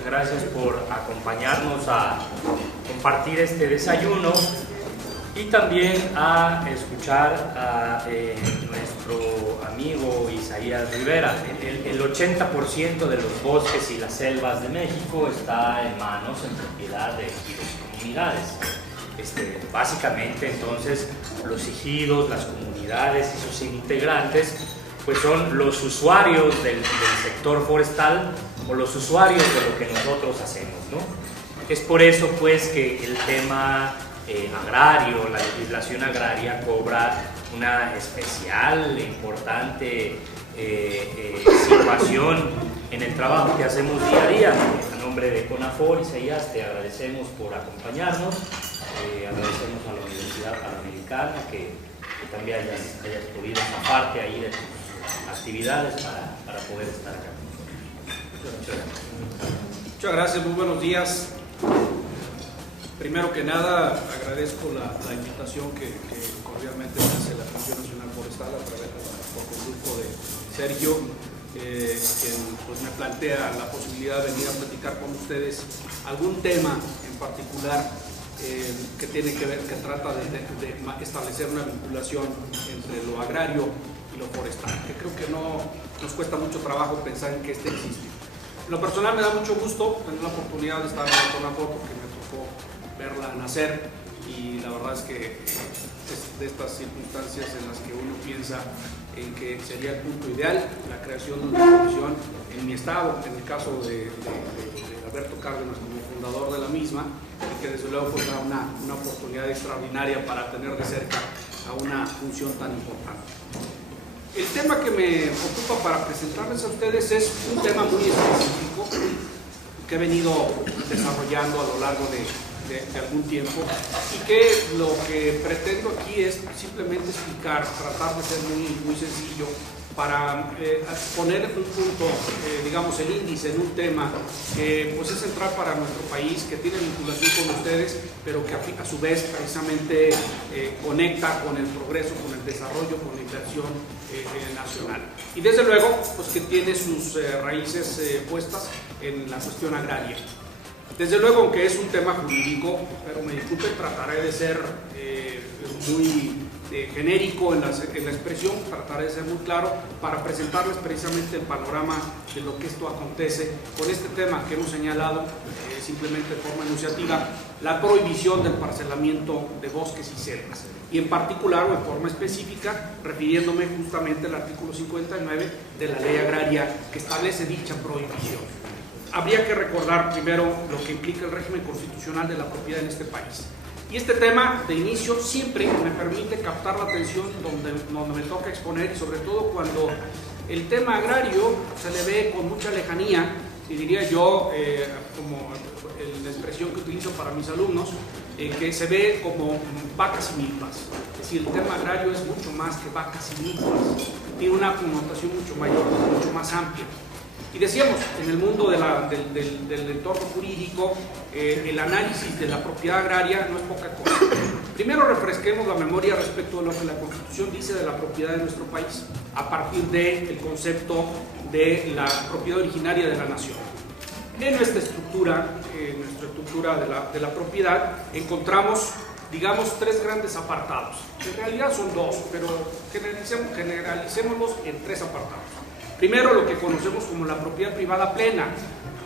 Muchas gracias por acompañarnos a compartir este desayuno y también a escuchar a nuestro amigo Isaías Rivera. El 80% de los bosques y las selvas de México está en manos, en propiedad de ejidos y comunidades. Básicamente, entonces, los ejidos, las comunidades y sus integrantes pues son los usuarios del sector forestal o los usuarios de lo que nosotros hacemos, ¿no? Es por eso pues que el tema agrario, la legislación agraria cobra una especial e importante situación en el trabajo que hacemos día a día. A nombre de CONAFOR, Isaías, te agradecemos por acompañarnos, agradecemos a la Universidad Panamericana que también hayas podido zafarte ahí de tus actividades para poder estar acá. Muchas gracias, muy buenos días. Primero que nada, agradezco la invitación que cordialmente me hace la Comisión Nacional Forestal a través del grupo de Sergio, quien pues, me plantea la posibilidad de venir a platicar con ustedes algún tema en particular que tiene que ver, que trata de establecer una vinculación entre lo agrario y lo forestal, que creo que no nos cuesta mucho trabajo pensar en que existe. En lo personal me da mucho gusto tener la oportunidad de estar con la foto, porque me tocó verla nacer, y la verdad es que es de estas circunstancias en las que uno piensa en que sería el punto ideal la creación de una comisión en mi estado, en el caso de Alberto Cárdenas como fundador de la misma, y que desde luego pues, da una oportunidad extraordinaria para tener de cerca a una función tan importante. El tema que me ocupa para presentarles a ustedes es un tema muy específico que he venido desarrollando a lo largo de algún tiempo, y que lo que pretendo aquí es simplemente explicar, tratar de ser muy sencillo para poner un punto, digamos el índice en un tema que pues es central para nuestro país, que tiene vinculación con ustedes, pero que a su vez precisamente conecta con el progreso, con el desarrollo, con la inversión nacional. Y desde luego pues que tiene sus raíces puestas en la cuestión agraria. Desde luego, aunque es un tema jurídico, pero me disculpen, trataré de ser muy genérico en la expresión, trataré de ser muy claro para presentarles precisamente el panorama de lo que esto acontece con este tema que hemos señalado simplemente de forma enunciativa, la prohibición del parcelamiento de bosques y selvas, y en particular o en forma específica refiriéndome justamente al artículo 59 de la ley agraria que establece dicha prohibición. Habría que recordar primero lo que implica el régimen constitucional de la propiedad en este país. Y este tema, de inicio, siempre me permite captar la atención donde me toca exponer, y sobre todo cuando el tema agrario se le ve con mucha lejanía, y diría yo, como la expresión que utilizo para mis alumnos, que se ve como vacas y milpas. Es decir, el tema agrario es mucho más que vacas y milpas, tiene una connotación mucho mayor, mucho más amplia. Y decíamos, en el mundo del entorno jurídico, el análisis de la propiedad agraria no es poca cosa. Primero refresquemos la memoria respecto de lo que la Constitución dice de la propiedad de nuestro país, a partir del concepto de la propiedad originaria de la nación. En nuestra estructura de la propiedad, encontramos, digamos, tres grandes apartados. En realidad son dos, pero generalicémoslos en tres apartados. Primero, lo que conocemos como la propiedad privada plena,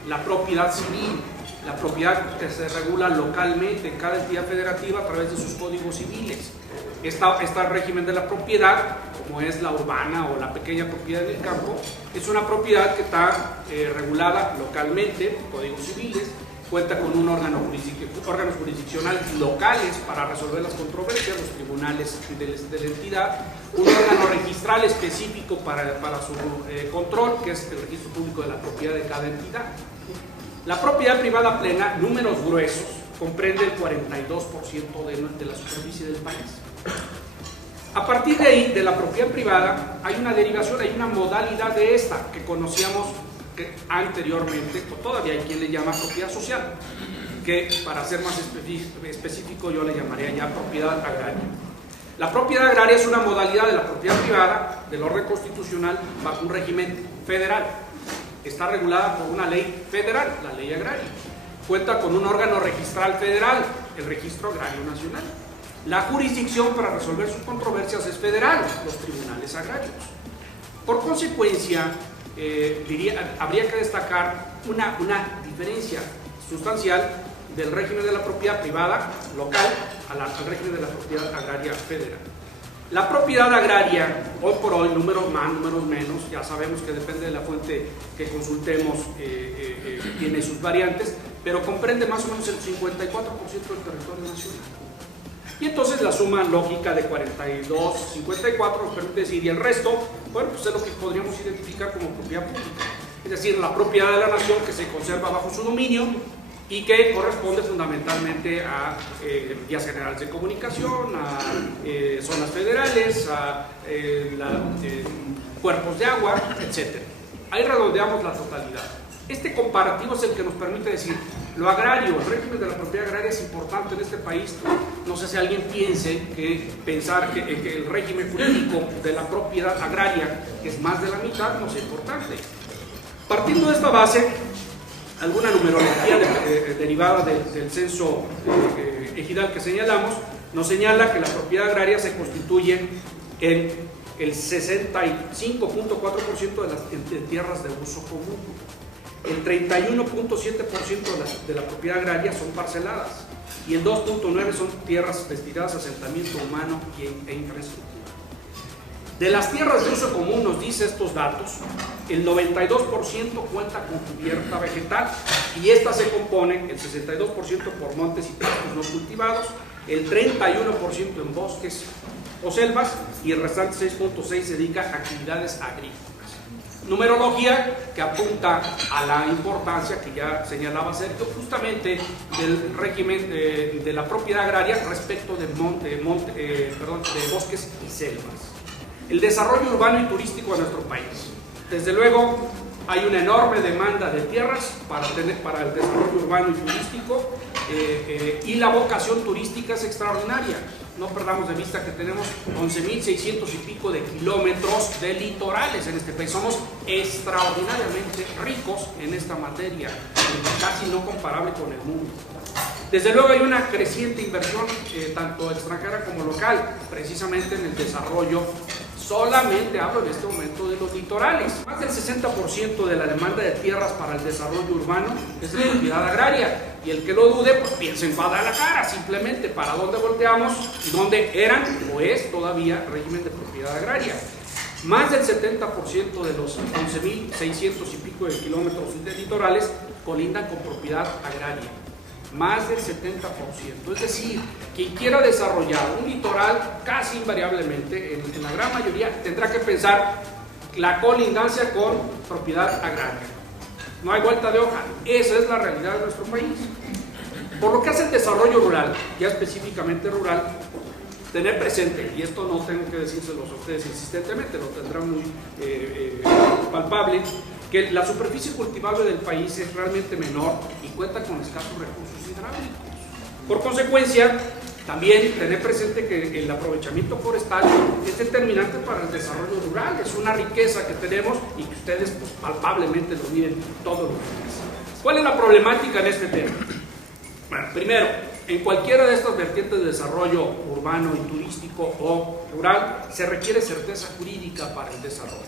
la propiedad civil, la propiedad que se regula localmente en cada entidad federativa a través de sus códigos civiles. Está el régimen de la propiedad, como es la urbana o la pequeña propiedad en el campo, es una propiedad que está regulada localmente, códigos civiles, cuenta con órganos jurisdiccionales locales para resolver las controversias, los tribunales de la entidad, un órgano registral específico para su control, que es el registro público de la propiedad de cada entidad. La propiedad privada plena, números gruesos, comprende el 42% de la superficie del país. A partir de ahí, de la propiedad privada, hay una derivación, hay una modalidad de esta que conocíamos que anteriormente, o todavía hay quien le llama propiedad social, que para ser más específico yo le llamaría ya propiedad agraria. La propiedad agraria es una modalidad de la propiedad privada del orden constitucional bajo un régimen federal. está regulada por una ley federal, la ley agraria. Cuenta con un órgano registral federal, el Registro Agrario Nacional. La jurisdicción para resolver sus controversias es federal, los tribunales agrarios. Por consecuencia, habría que destacar una diferencia sustancial del régimen de la propiedad privada local al régimen de la propiedad agraria federal. La propiedad agraria, hoy por hoy, números más, números menos, ya sabemos que depende de la fuente que consultemos, tiene sus variantes, pero comprende más o menos el 54% del territorio nacional. Y entonces la suma lógica de 42, 54 nos permite decir, y el resto, bueno, pues es lo que podríamos identificar como propiedad pública. Es decir, la propiedad de la nación que se conserva bajo su dominio y que corresponde fundamentalmente a vías generales de comunicación, a zonas federales, a cuerpos de agua, etc. Ahí redondeamos la totalidad. Este comparativo es el que nos permite decir, lo agrario, el régimen de la propiedad agraria es importante en este país. No sé si alguien piense pensar que el régimen jurídico de la propiedad agraria, que es más de la mitad, no es importante. Partiendo de esta base, alguna numerología derivada del censo ejidal que señalamos, nos señala que la propiedad agraria se constituye en el 65.4% de tierras de uso común. El 31.7% de la propiedad agraria son parceladas y el 2.9% son tierras destinadas a asentamiento humano e infraestructura. De las tierras de uso común, nos dice estos datos, el 92% cuenta con cubierta vegetal y esta se compone, el 62% por montes y pastos no cultivados, el 31% en bosques o selvas y el restante 6.6% se dedica a actividades agrícolas. Numerología que apunta a la importancia que ya señalaba Sergio, justamente del régimen de la propiedad agraria respecto de bosques y selvas. El desarrollo urbano y turístico de nuestro país. Desde luego, hay una enorme demanda de tierras para el desarrollo urbano y turístico y la vocación turística es extraordinaria. No perdamos de vista que tenemos 11.600 y pico de kilómetros de litorales en este país. Somos extraordinariamente ricos en esta materia, casi no comparable con el mundo. Desde luego hay una creciente inversión, tanto extranjera como local, precisamente en el desarrollo. Solamente hablo en este momento de los litorales. Más del 60% de la demanda de tierras para el desarrollo urbano es de propiedad agraria. Y el que lo dude, pues piensa en Guadalajara, simplemente para dónde volteamos y dónde eran o es todavía régimen de propiedad agraria. Más del 70% de los 11.600 y pico de kilómetros de litorales colindan con propiedad agraria. Más del 70%, es decir, quien quiera desarrollar un litoral casi invariablemente, en la gran mayoría, tendrá que pensar la colindancia con propiedad agraria. No hay vuelta de hoja, esa es la realidad de nuestro país. Por lo que hace el desarrollo rural, ya específicamente rural, tener presente, y esto no tengo que decírselos a ustedes insistentemente, lo tendrán muy palpable, que la superficie cultivable del país es realmente menor y cuenta con escasos recursos hidráulicos. Por consecuencia, también tener presente que el aprovechamiento forestal es determinante para el desarrollo rural, es una riqueza que tenemos y que ustedes pues, palpablemente lo viven todos los días. ¿Cuál es la problemática en este tema? Bueno, primero, en cualquiera de estas vertientes de desarrollo urbano y turístico o rural se requiere certeza jurídica para el desarrollo.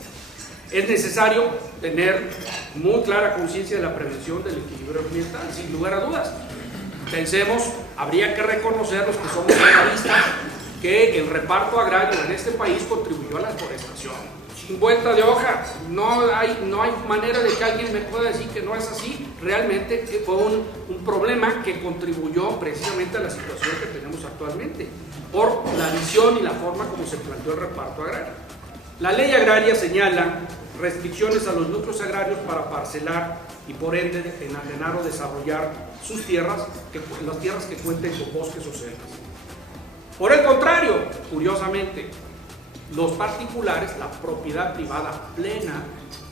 Es necesario tener muy clara conciencia de la prevención del equilibrio ambiental, sin lugar a dudas. Pensemos, habría que reconocer los que somos agralistas que el reparto agrario en este país contribuyó a la deforestación. Sin vuelta de hoja, no hay manera de que alguien me pueda decir que no es así. Realmente fue un problema que contribuyó precisamente a la situación que tenemos actualmente, por la visión y la forma como se planteó el reparto agrario. La ley agraria señala restricciones a los núcleos agrarios para parcelar y por ende enajenar o desarrollar sus tierras, las tierras que cuenten con bosques o selvas. Por el contrario, curiosamente, los particulares, la propiedad privada plena,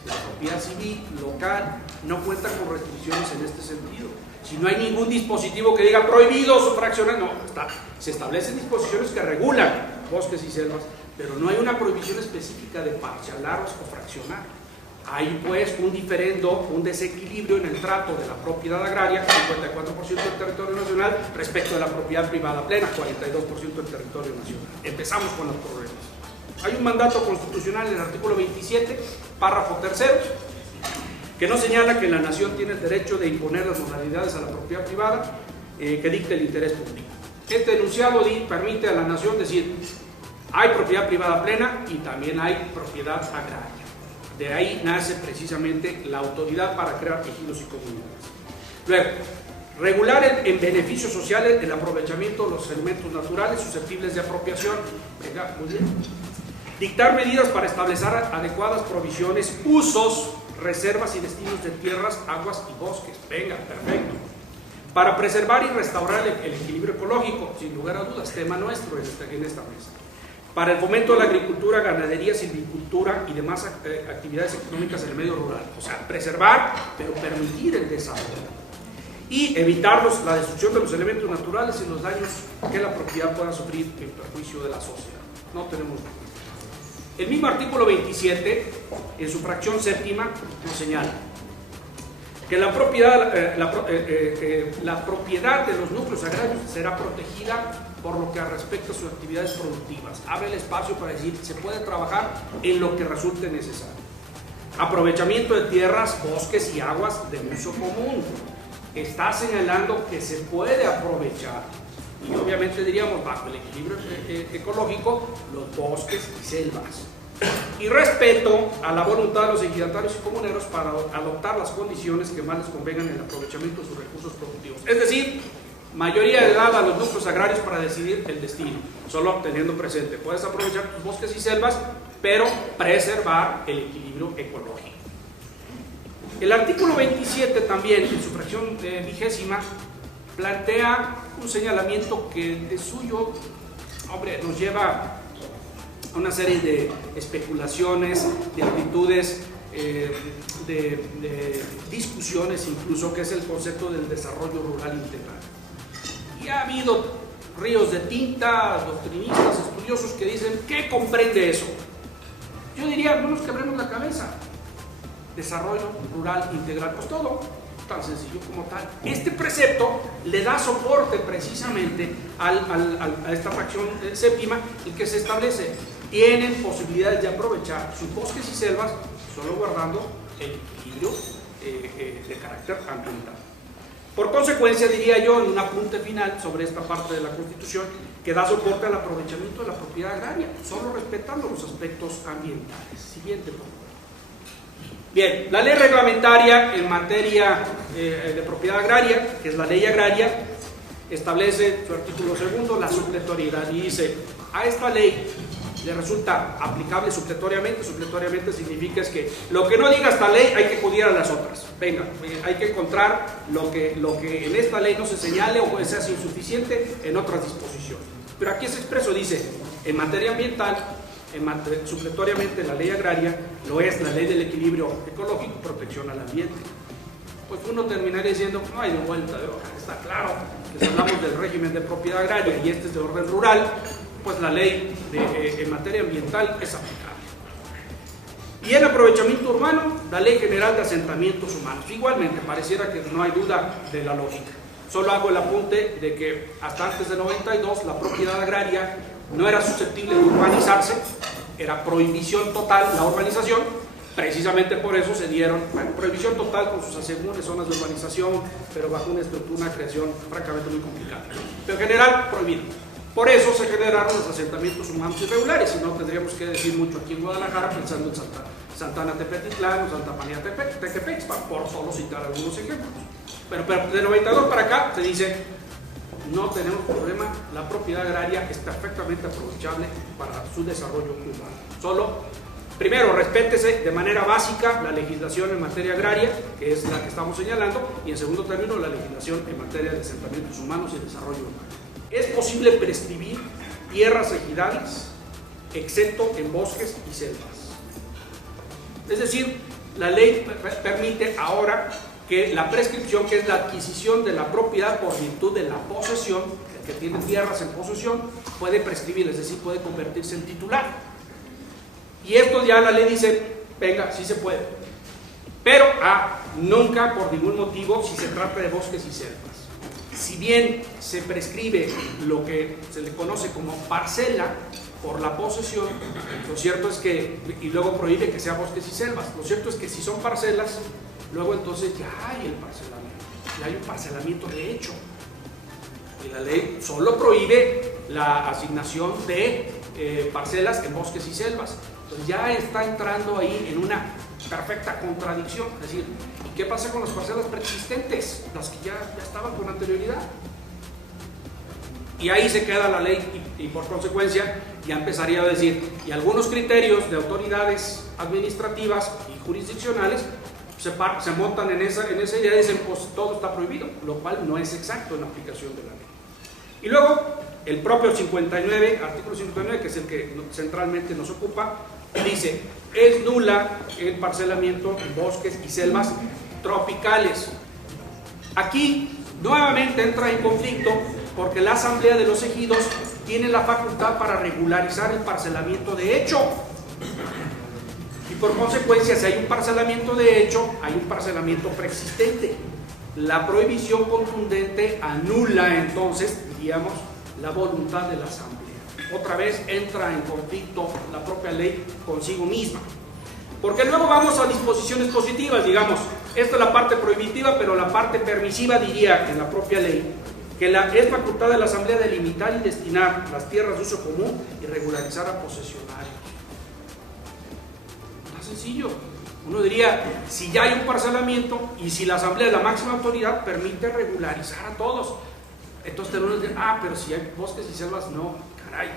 la propiedad civil, local, no cuentan con restricciones en este sentido. Si no hay ningún dispositivo que diga prohibido su fraccionar, no, se establecen disposiciones que regulan bosques y selvas, pero no hay una prohibición específica de parcelar o fraccionar. Hay pues un diferendo, un desequilibrio en el trato de la propiedad agraria, 54% del territorio nacional, respecto de la propiedad privada plena, 42% del territorio nacional. Empezamos con los problemas. Hay un mandato constitucional en el artículo 27, párrafo 3, que no señala que la nación tiene el derecho de imponer las modalidades a la propiedad privada que dicte el interés público. Este enunciado permite a la nación decir, hay propiedad privada plena y también hay propiedad agraria. De ahí nace precisamente la autoridad para crear ejidos y comunidades. Luego, regular en beneficios sociales el aprovechamiento de los elementos naturales susceptibles de apropiación. Venga, muy bien. Dictar medidas para establecer adecuadas provisiones, usos, reservas y destinos de tierras, aguas y bosques. Venga, perfecto. Para preservar y restaurar el equilibrio ecológico, sin lugar a dudas, tema nuestro en esta mesa. Para el fomento de la agricultura, ganadería, silvicultura y demás actividades económicas en el medio rural. O sea, preservar, pero permitir el desarrollo. Y evitar la destrucción de los elementos naturales y los daños que la propiedad pueda sufrir en perjuicio de la sociedad. No tenemos duda. El mismo artículo 27, en su fracción séptima, nos señala que la propiedad de los núcleos agrarios será protegida por lo que respecta a sus actividades productivas. Abre el espacio para decir, se puede trabajar en lo que resulte necesario. Aprovechamiento de tierras, bosques y aguas de uso común. Está señalando que se puede aprovechar, y obviamente diríamos bajo el equilibrio ecológico, los bosques y selvas. Y respeto a la voluntad de los ejidatarios y comuneros para adoptar las condiciones que más les convengan en el aprovechamiento de sus recursos productivos. Es decir, mayoría de edad a los núcleos agrarios para decidir el destino, solo teniendo presente, puedes aprovechar tus bosques y selvas, pero preservar el equilibrio ecológico. El artículo 27 también, en su fracción vigésima, plantea un señalamiento que de suyo, hombre, nos lleva a una serie de especulaciones, de actitudes, de discusiones incluso, que es el concepto del desarrollo rural integral. Y ha habido ríos de tinta, doctrinistas, estudiosos que dicen, ¿qué comprende eso? Yo diría, no nos quebremos la cabeza. Desarrollo rural integral, pues todo, tan sencillo como tal. Este precepto le da soporte precisamente a esta fracción séptima, en que se establece, tienen posibilidades de aprovechar sus bosques y selvas, solo guardando el equilibrio de carácter ambiental. Por consecuencia, diría yo, en un apunte final sobre esta parte de la Constitución, que da soporte al aprovechamiento de la propiedad agraria, solo respetando los aspectos ambientales. Siguiente, por favor. Bien, la ley reglamentaria en materia de propiedad agraria, que es la ley agraria, establece su artículo 2 la supletoriedad y dice, a esta ley le resulta aplicable supletoriamente. Supletoriamente significa es que lo que no diga esta ley hay que acudir a las otras. Venga, hay que encontrar lo que en esta ley no se señale o sea insuficiente en otras disposiciones. Pero aquí es expreso, dice, en materia ambiental, supletoriamente la ley agraria lo es la ley del equilibrio ecológico, protección al ambiente. Pues uno terminaría diciendo, no hay de vuelta de hoja, está claro que si hablamos del régimen de propiedad agraria y este es de orden rural, pues la ley en materia ambiental es aplicable. Y en aprovechamiento urbano, la Ley General de Asentamientos Humanos. Igualmente, pareciera que no hay duda de la lógica. Solo hago el apunte de que hasta antes de 92 la propiedad agraria no era susceptible de urbanizarse, era prohibición total la urbanización, precisamente por eso se dieron, prohibición total con sus asegúnes, zonas de urbanización, pero bajo una estructura, una creación francamente muy complicada. Pero en general, prohibido. Por eso se generaron los asentamientos humanos irregulares, y no tendríamos que decir mucho aquí en Guadalajara, pensando en Santana Tepetitlán o Santa María Tequepexpa, por solo citar algunos ejemplos. Pero de 92 para acá se dice, no tenemos problema, la propiedad agraria es perfectamente aprovechable para su desarrollo urbano. Solo, primero, respétese de manera básica la legislación en materia agraria, que es la que estamos señalando, y en segundo término, la legislación en materia de asentamientos humanos y desarrollo urbano. Es posible prescribir tierras ejidales, excepto en bosques y selvas. Es decir, la ley permite ahora que la prescripción, que es la adquisición de la propiedad por virtud de la posesión, el que tiene tierras en posesión, puede prescribir, es decir, puede convertirse en titular. Y esto ya la ley dice, venga, sí se puede. Pero nunca por ningún motivo si se trata de bosques y selvas. Si bien se prescribe lo que se le conoce como parcela por la posesión, lo cierto es que, y luego prohíbe que sea bosques y selvas, lo cierto es que si son parcelas, luego entonces ya hay el parcelamiento, ya hay un parcelamiento de hecho. Y la ley solo prohíbe la asignación de parcelas en bosques y selvas. Entonces ya está entrando ahí en una perfecta contradicción. Es decir, ¿y qué pasa con las parcelas preexistentes? Las que ya estaban con anterioridad. Y ahí se queda la ley y por consecuencia ya empezaría a decir, y algunos criterios de autoridades administrativas y jurisdiccionales se montan en esa idea y dicen, pues todo está prohibido, lo cual no es exacto en la aplicación de la ley. Y luego, el propio 59, artículo 59, que es el que centralmente nos ocupa, dice, es nula el parcelamiento en bosques y selvas tropicales. Aquí, nuevamente entra en conflicto porque la Asamblea de los Ejidos tiene la facultad para regularizar el parcelamiento de hecho. Y por consecuencia, si hay un parcelamiento de hecho, hay un parcelamiento preexistente. La prohibición contundente anula entonces, diríamos, la voluntad de la Asamblea. Otra vez entra en conflicto la propia ley consigo misma. Porque luego vamos a disposiciones positivas, digamos, esta es la parte prohibitiva, pero la parte permisiva diría en la propia ley que es facultad de la Asamblea de limitar y destinar las tierras de uso común y regularizar a posesionarios. Está sencillo. Uno diría, si ya hay un parcelamiento y si la Asamblea es la máxima autoridad, permite regularizar a todos. Entonces uno dice, pero si hay bosques y selvas, no, caray.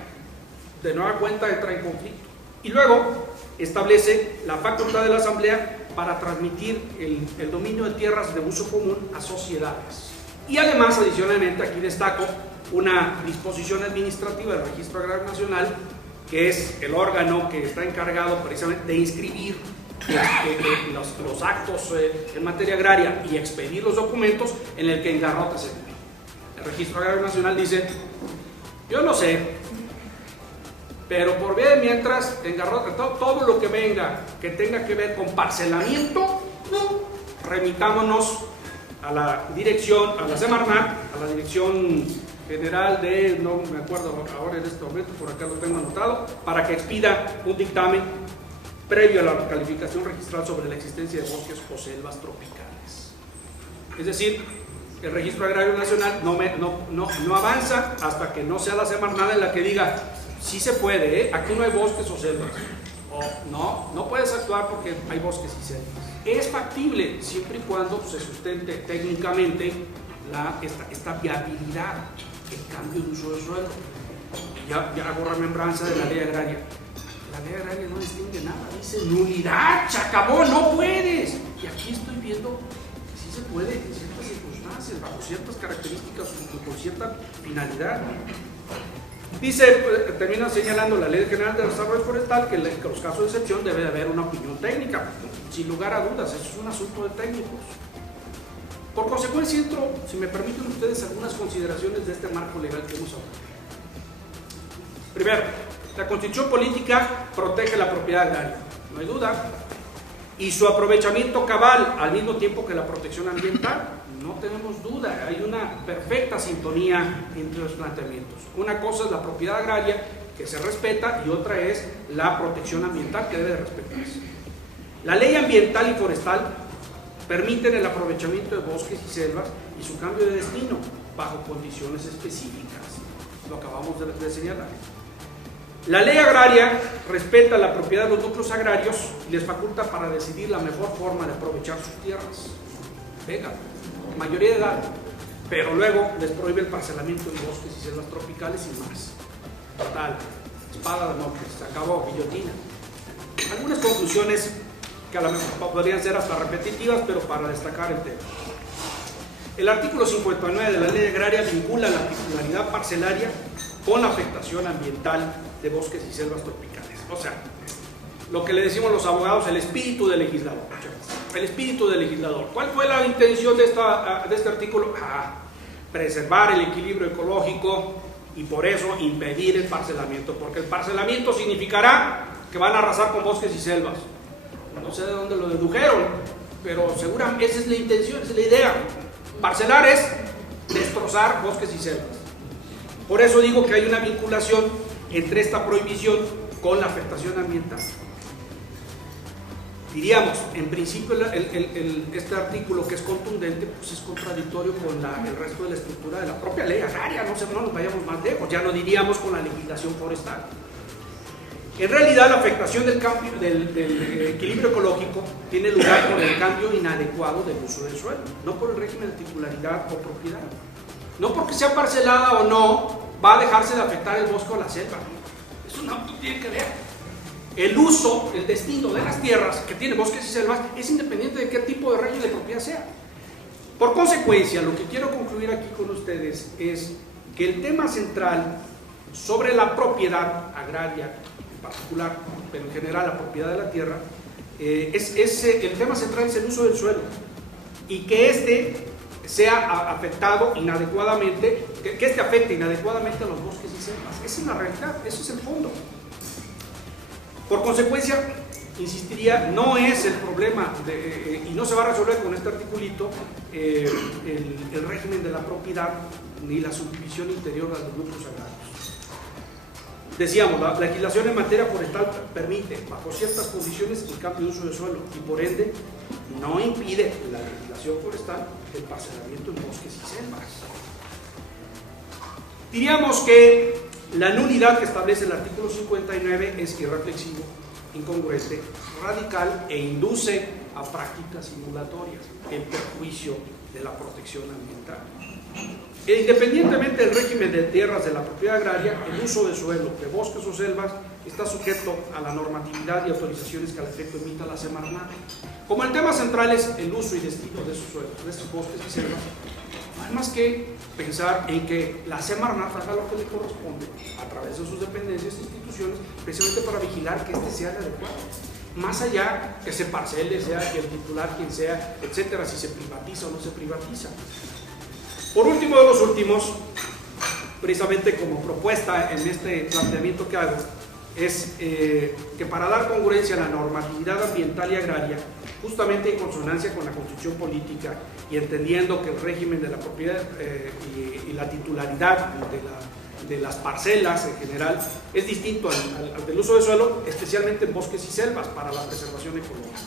De nueva cuenta entra en conflicto. Y luego establece la facultad de la Asamblea para transmitir el dominio de tierras de uso común a sociedades. Y además, adicionalmente, aquí destaco una disposición administrativa del Registro Agrario Nacional, que es el órgano que está encargado precisamente de inscribir los actos en materia agraria y expedir los documentos, en el que engarrote se tiene. El Registro Agrario Nacional dice, yo no sé, pero por vía de mientras, engarrote todo lo que venga, que tenga que ver con parcelamiento, remitámonos a la dirección, a la Semarnat, a la Dirección General de, no me acuerdo ahora en este momento, por acá lo tengo anotado, para que expida un dictamen previo a la calificación registral sobre la existencia de bosques o selvas tropicales. Es decir, el Registro Agrario Nacional no avanza hasta que no sea la Semarnat en la que diga, sí se puede, aquí no hay bosques o selvas. O no puedes actuar porque hay bosques y selvas. Es factible siempre y cuando se sustente técnicamente esta viabilidad, el cambio de uso del suelo. Ya hago remembranza de la ley agraria. La ley agraria no distingue nada, dice nulidad, se acabó, no puedes. Y aquí estoy viendo que sí se puede en ciertas circunstancias, bajo ciertas características o con cierta finalidad. Dice, termina señalando la Ley General de Desarrollo Forestal que en los casos de excepción debe de haber una opinión técnica. Sin lugar a dudas, eso es un asunto de técnicos. Por consecuencia, entro, si me permiten ustedes, algunas consideraciones de este marco legal que hemos hablado. Primero, la Constitución política protege la propiedad agraria, no hay duda, y su aprovechamiento cabal al mismo tiempo que la protección ambiental, no tenemos duda, hay una perfecta sintonía entre los planteamientos. Una cosa es la propiedad agraria, que se respeta, y otra es la protección ambiental, que debe de respetarse. La ley ambiental y forestal permiten el aprovechamiento de bosques y selvas y su cambio de destino bajo condiciones específicas. Lo acabamos de señalar. La ley agraria respeta la propiedad de los núcleos agrarios y les faculta para decidir la mejor forma de aprovechar sus tierras. Venga, mayoría de edad, pero luego les prohíbe el parcelamiento de bosques y selvas tropicales y más. Total, espada de Damocles, se acabó, guillotina. Algunas conclusiones que a lo mejor podrían ser hasta repetitivas, pero para destacar el tema. El artículo 59 de la Ley Agraria vincula la titularidad parcelaria con la afectación ambiental de bosques y selvas tropicales. O sea, lo que le decimos los abogados, el espíritu del legislador. El espíritu del legislador. ¿Cuál fue la intención de este artículo? Preservar el equilibrio ecológico y por eso impedir el parcelamiento, porque el parcelamiento significará que van a arrasar con bosques y selvas. No sé de dónde lo dedujeron, pero seguramente esa es la intención, esa es la idea. Parcelar es destrozar bosques y selvas. Por eso digo que hay una vinculación entre esta prohibición con la afectación ambiental. Diríamos, en principio este artículo, que es contundente, pues es contradictorio con el resto de la estructura de la propia ley agraria. No nos vayamos más lejos, ya no diríamos con la legislación forestal. En realidad, la afectación del equilibrio ecológico tiene lugar por el cambio inadecuado del uso del suelo, no por el régimen de titularidad o propiedad. No porque sea parcelada o no, va a dejarse de afectar el bosque o la selva. Eso no tiene que ver. El uso, el destino de las tierras que tiene bosques y selvas es independiente de qué tipo de régimen de propiedad sea. Por consecuencia, lo que quiero concluir aquí con ustedes es que el tema central sobre la propiedad agraria en particular, pero en general la propiedad de la tierra, el tema central es el uso del suelo, y que este sea afectado inadecuadamente, que este afecte inadecuadamente a los bosques y selvas. Esa es la realidad, eso es el fondo. Por consecuencia, insistiría, no es el problema y no se va a resolver con este articulito el régimen de la propiedad ni la subdivisión interior de los grupos agrarios. Decíamos, la legislación en materia forestal permite, bajo ciertas condiciones, el cambio de uso de suelo, y por ende no impide la legislación forestal el parcelamiento en bosques y selvas. Diríamos que la nulidad que establece el artículo 59 es irreflexivo, incongruente, radical e induce a prácticas simulatorias en perjuicio de la protección ambiental. E independientemente del régimen de tierras de la propiedad agraria, el uso de suelo, de bosques o selvas, está sujeto a la normatividad y autorizaciones que al efecto emita la Semarnat. Como el tema central es el uso y destino de esos suelos, de estos bosques y selvas, no hay más que pensar en que la Semarnat haga lo que le corresponde a través de sus dependencias e instituciones, precisamente para vigilar que este sea el adecuado. Más allá que se parcele, sea que el titular quien sea, etcétera, si se privatiza o no se privatiza. Por último de los últimos, precisamente como propuesta en este planteamiento que hago, es que para dar congruencia a la normatividad ambiental y agraria, justamente en consonancia con la Constitución política y entendiendo que el régimen de la propiedad y la titularidad de las parcelas en general es distinto al del uso de suelo, especialmente en bosques y selvas, para la preservación ecológica.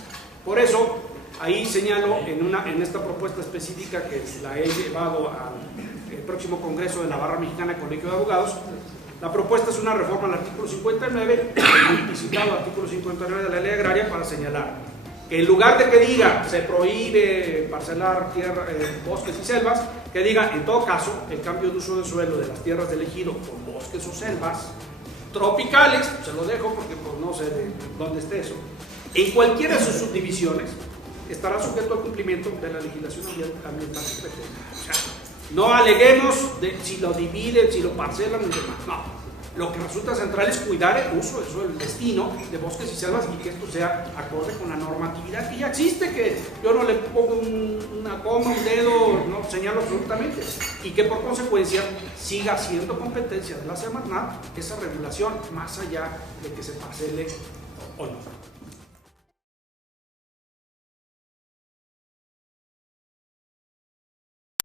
Por eso, ahí señalo en esta propuesta específica que la he llevado al próximo Congreso de la Barra Mexicana Colegio de Abogados. La propuesta es una reforma al artículo 59, implicitado al artículo 59 de la Ley Agraria, para señalar que en lugar de que diga se prohíbe parcelar bosques y selvas, que diga en todo caso el cambio de uso de suelo de las tierras del ejido por bosques o selvas tropicales, se lo dejo porque pues, no sé de dónde esté eso, en cualquiera de sus subdivisiones estará sujeto al cumplimiento de la legislación ambiental competente. O sea, no aleguemos de si lo dividen, si lo parcelan y demás. No. Lo que resulta central es cuidar el uso del suelo, el destino de bosques y selvas, y que esto sea acorde con la normatividad que ya existe, que yo no le pongo una coma, un dedo, no señalo absolutamente, y que por consecuencia siga siendo competencia de la Semarnat esa regulación, más allá de que se parcele o no.